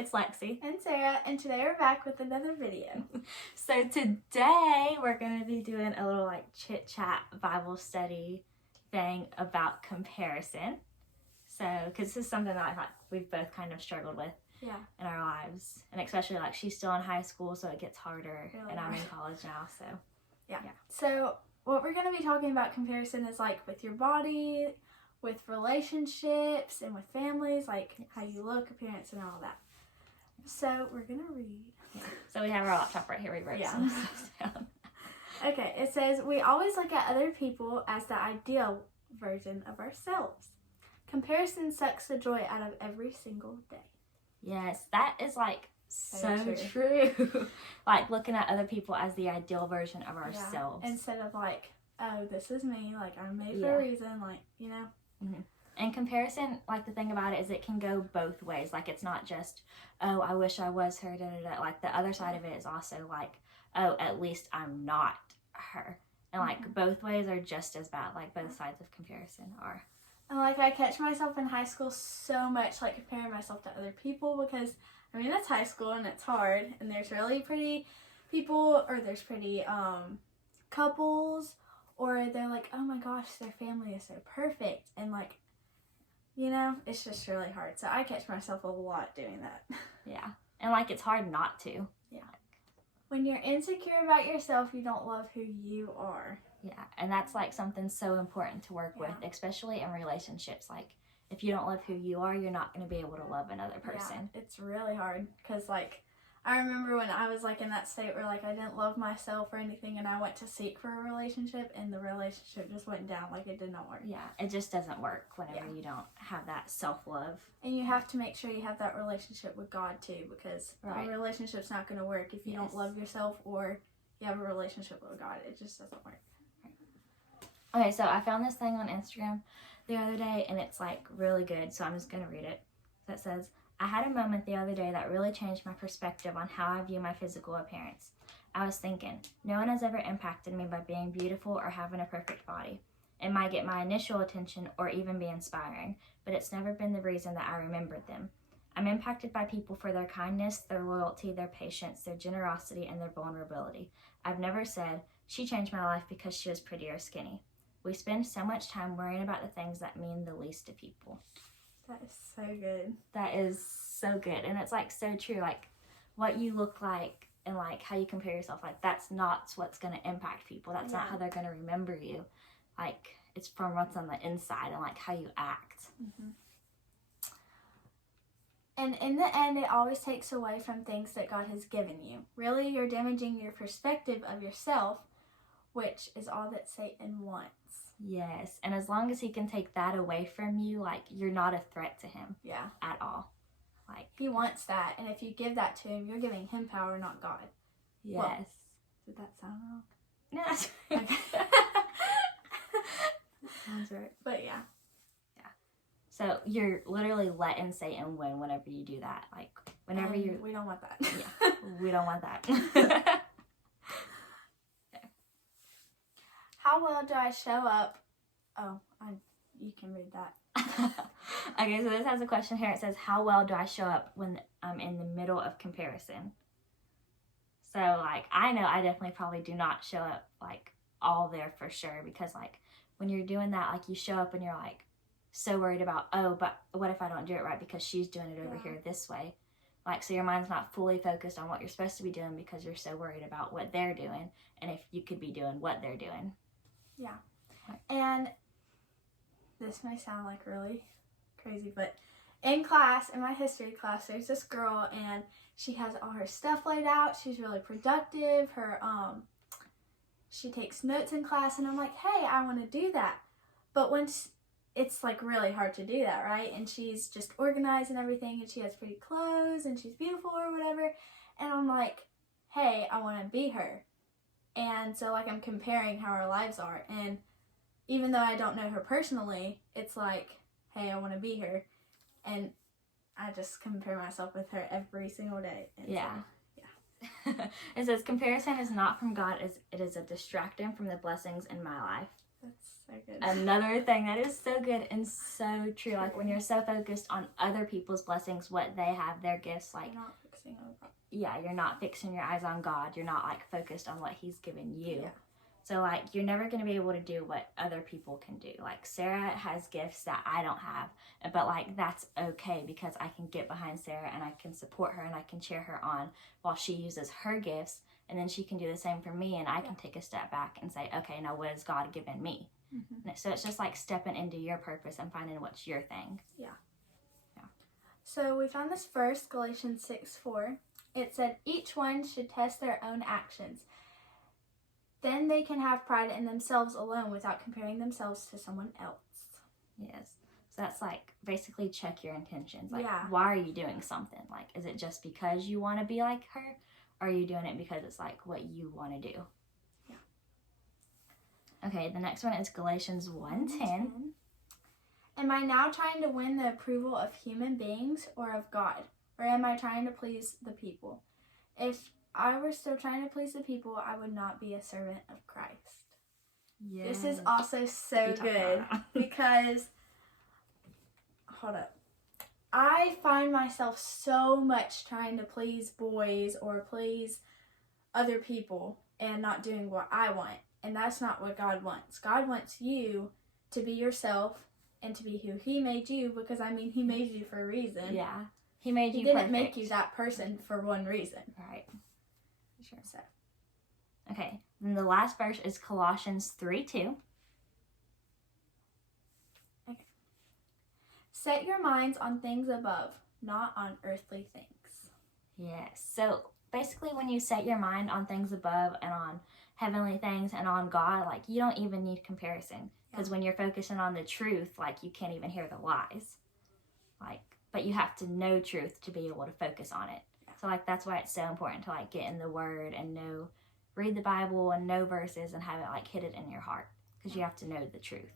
It's Lexi. And Sarah, and today we're back with another video. So today we're going to be doing a little like chit-chat Bible study thing about comparison. So, because this is something that I thought we've both kind of struggled with in our lives. And especially like she's still in high school, so it gets harder. Really and I'm in college now, so. Yeah. So what we're going to be talking about comparison is like with your body, with relationships, and with families, like how you look, appearance, and all that. So we're going to read. Yeah. So we have our laptop right here. We wrote some stuff down. Okay, it says, we always look at other people as the ideal version of ourselves. Comparison sucks the joy out of every single day. Yes, that is like so true. Like looking at other people as the ideal version of ourselves. Instead of like, oh, this is me, like I'm made for a reason, like, you know. Mm-hmm. And comparison, like the thing about it is it can go both ways. Like it's not just, oh, I wish I was her, Like the other side of it is also like, oh, at least I'm not her. And like both ways are just as bad. Like both sides of comparison are. And like I catch myself in high school so much, like comparing myself to other people because, I mean, it's high school and it's hard. And there's really pretty people, or there's pretty couples, or they're like, oh my gosh, their family is so perfect. And like, you know, it's just really hard. So I catch myself a lot doing that. Yeah. And like it's hard not to. Yeah. When you're insecure about yourself, you don't love who you are. Yeah. And that's like something so important to work with, especially in relationships. Like if you don't love who you are, you're not going to be able to love another person. Yeah, it's really hard because like I remember when I was like in that state where like I didn't love myself or anything, and I went to seek for a relationship and the relationship just went down. Like it did not work. Yeah, it just doesn't work whenever you don't have that self-love. And you have to make sure you have that relationship with God too, because a relationship's not going to work if you don't love yourself or you have a relationship with God. It just doesn't work. Right. Okay, so I found this thing on Instagram the other day and it's like really good, so I'm just going to read it. So it says, I had a moment the other day that really changed my perspective on how I view my physical appearance. I was thinking, no one has ever impacted me by being beautiful or having a perfect body. It might get my initial attention or even be inspiring, but it's never been the reason that I remembered them. I'm impacted by people for their kindness, their loyalty, their patience, their generosity, and their vulnerability. I've never said, she changed my life because she was pretty or skinny. We spend so much time worrying about the things that mean the least to people. That is so good. That is so good. And it's like so true. Like what you look like and like how you compare yourself, like that's not what's going to impact people. That's not how they're going to remember you. Like it's from what's on the inside and like how you act. Mm-hmm. And in the end, it always takes away from things that God has given you. Really, you're damaging your perspective of yourself, which is all that Satan wants. Yes, and as long as he can take that away from you, like, you're not a threat to him. Yeah. At all. Like, he wants that, and if you give that to him, you're giving him power, not God. Yes. Well, did that sound wrong? No, that's right. Okay. Sounds right. But yeah. Yeah. So you're literally letting Satan win whenever you do that. Like, whenever we don't want that. Yeah, we don't want that. How well do I show up? Oh, you can read that. Okay, so this has a question here. It says, how well do I show up when I'm in the middle of comparison? So, like, I know I definitely probably do not show up, like, all there for sure. Because, like, when you're doing that, like, you show up and you're, like, so worried about, oh, but what if I don't do it right because she's doing it over here this way? Like, so your mind's not fully focused on what you're supposed to be doing because you're so worried about what they're doing and if you could be doing what they're doing. Yeah. And this may sound like really crazy, but in class, in my history class, there's this girl and she has all her stuff laid out. She's really productive. She takes notes in class and I'm like, hey, I want to do that. But once it's like really hard to do that, right? And she's just organized and everything and she has pretty clothes and she's beautiful or whatever. And I'm like, hey, I want to be her. And so, like, I'm comparing how our lives are. And even though I don't know her personally, it's like, hey, I want to be her. And I just compare myself with her every single day. And It says, comparison is not from God. It is a distracting from the blessings in my life. That's so good. Another thing that is so good and so true. Like when you're so focused on other people's blessings, what they have, their gifts, like You're not fixing on God. Yeah, you're not fixing your eyes on God. You're not like focused on what He's given you. Yeah. So like you're never going to be able to do what other people can do. Like Sarah has gifts that I don't have, but like that's okay because I can get behind Sarah and I can support her and I can cheer her on while she uses her gifts, and then she can do the same for me, and I can take a step back and say, okay, now what has God given me? Mm-hmm. So it's just like stepping into your purpose and finding what's your thing. Yeah. So we found this verse, Galatians 6:4. It said, each one should test their own actions. Then they can have pride in themselves alone without comparing themselves to someone else. Yes. So that's like basically check your intentions. Like, yeah. Why are you doing something? Like, is it just because you want to be like her? Or are you doing it because it's like what you want to do? Yeah. Okay, the next one is Galatians 1:10. Am I now trying to win the approval of human beings or of God? Or am I trying to please the people? If I were still trying to please the people, I would not be a servant of Christ. Yes. This is also so good because, hold up, I find myself so much trying to please boys or please other people and not doing what I want. And that's not what God wants. God wants you to be yourself and to be who He made you, because I mean, He made you for a reason. Yeah. He made you He didn't perfect. make you that person for one reason. Right. Sure. So. Okay. And the last verse is Colossians 3:2. Okay. Set your minds on things above, not on earthly things. Yes. So basically when you set your mind on things above and on heavenly things and on God, like you don't even need comparison. Because when you're focusing on the truth, like you can't even hear the lies. Like, but you have to know truth to be able to focus on it. Yeah. So like that's why it's so important to like get in the Word and read the Bible and know verses and have it like hit it in your heart, because you have to know the truth.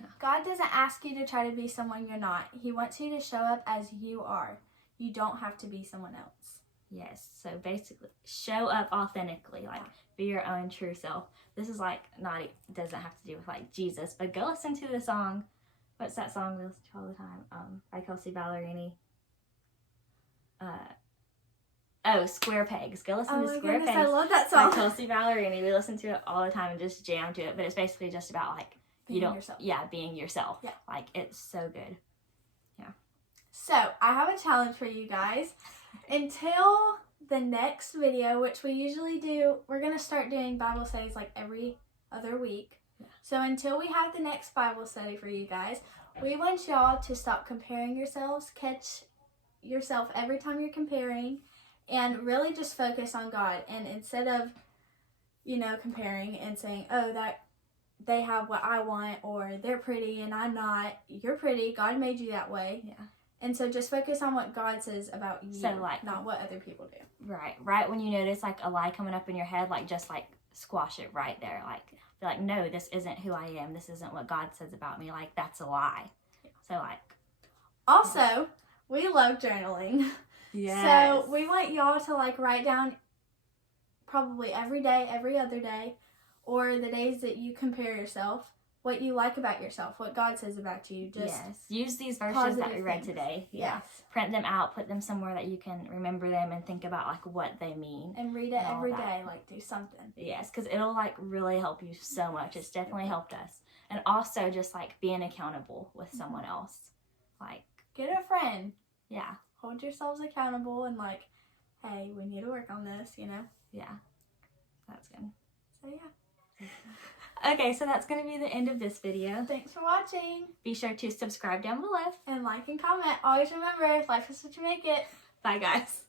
Yeah. God doesn't ask you to try to be someone you're not. He wants you to show up as you are. You don't have to be someone else. Yes. So basically, show up authentically, like be your own true self. This is like doesn't have to do with like Jesus, but go listen to the song. What's that song we listen to all the time? By Kelsey Ballerini. Square Pegs. Go listen to Square Pegs. I love that song. By Kelsey Ballerini. We listen to it all the time and just jam to it. But it's basically just about like being yourself. Yeah, being yourself. Yeah. Like it's so good. Yeah. So I have a challenge for you guys. Until the next video, which we usually do, we're gonna start doing Bible studies like every other week. Yeah. So until we have the next Bible study for you guys, we want y'all to stop comparing yourselves, catch yourself every time you're comparing, and really just focus on God. And instead of, comparing and saying, oh, that they have what I want, or they're pretty and I'm not, you're pretty, God made you that way. Yeah. And so just focus on what God says about you, so like, not what other people do. Right when you notice like a lie coming up in your head, like just like squash it right there. Like be like, no, this isn't who I am. This isn't what God says about me. Like that's a lie. Yeah. So like. Also, we love journaling. Yeah. So we want y'all to like write down probably every day, every other day, or the days that you compare yourself, what you like about yourself, what God says about you. Just use these verses that we read today. Yeah. Yes. Print them out, put them somewhere that you can remember them and think about like what they mean. And read it every day, like do something. Yes, because it'll like really help you so much. It's definitely helped us. And also just like being accountable with someone else. Like get a friend. Yeah. Hold yourselves accountable and like, hey, we need to work on this, Yeah. That's good. So yeah. Okay, so that's going to be the end of this video. Thanks for watching. Be sure to subscribe down below. And like and comment. Always remember, life is what you make it. Bye, guys.